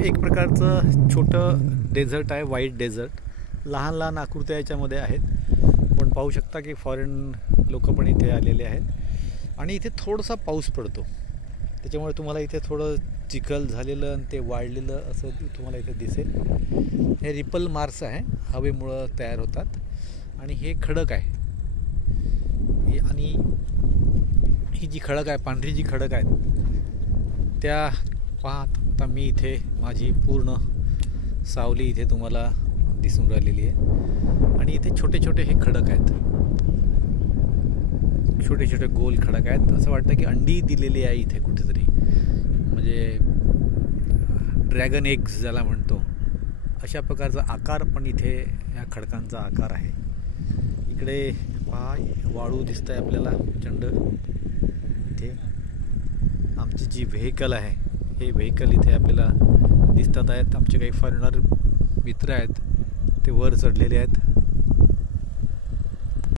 एक प्रकारचं छोटं डेझर्ट आहे, व्हाईट डेझर्ट. लहान लहान आकृत्या याच्यामध्ये आहेत, पण पाहू शकता की फॉरेन लोक पण इथे आलेले आहेत. आणि इथे थोडासा पाऊस पडतो, त्याच्यामुळे तुम्हाला इथे थोडं चिखल झालेलं आणि ते वाढलेलं असं तुम्हाला इथे दिसेल. हे रिपल मार्क्स आहे, हवेमुळं तयार होतात. आणि हे खडक आहे, आणि ही जी खडक आहे, पांढरी जी खडक आहेत, त्या पाहत आता मी इथे माझी पूर्ण सावली इथे तुम्हाला दिसून राहिलेली आहे. आणि इथे छोटे छोटे हे खडक आहेत, छोटे छोटे गोल खडक आहेत. असं वाटतं की अंडी दिलेली आहे इथे कुठेतरी, म्हणजे ड्रॅगन एग्स ज्याला म्हणतो, अशा प्रकारचा आकार पण इथे या खडकांचा आकार आहे. इकडे पहा, वाळू दिसत आहे आपल्याला प्रचंड. इथे आमची जी व्हेकल आहे, हे व्हेकल इथे आपल्याला दिसतात आहेत. आमचे काही फॉरेनर मित्र आहेत, ते वर चढलेले आहेत.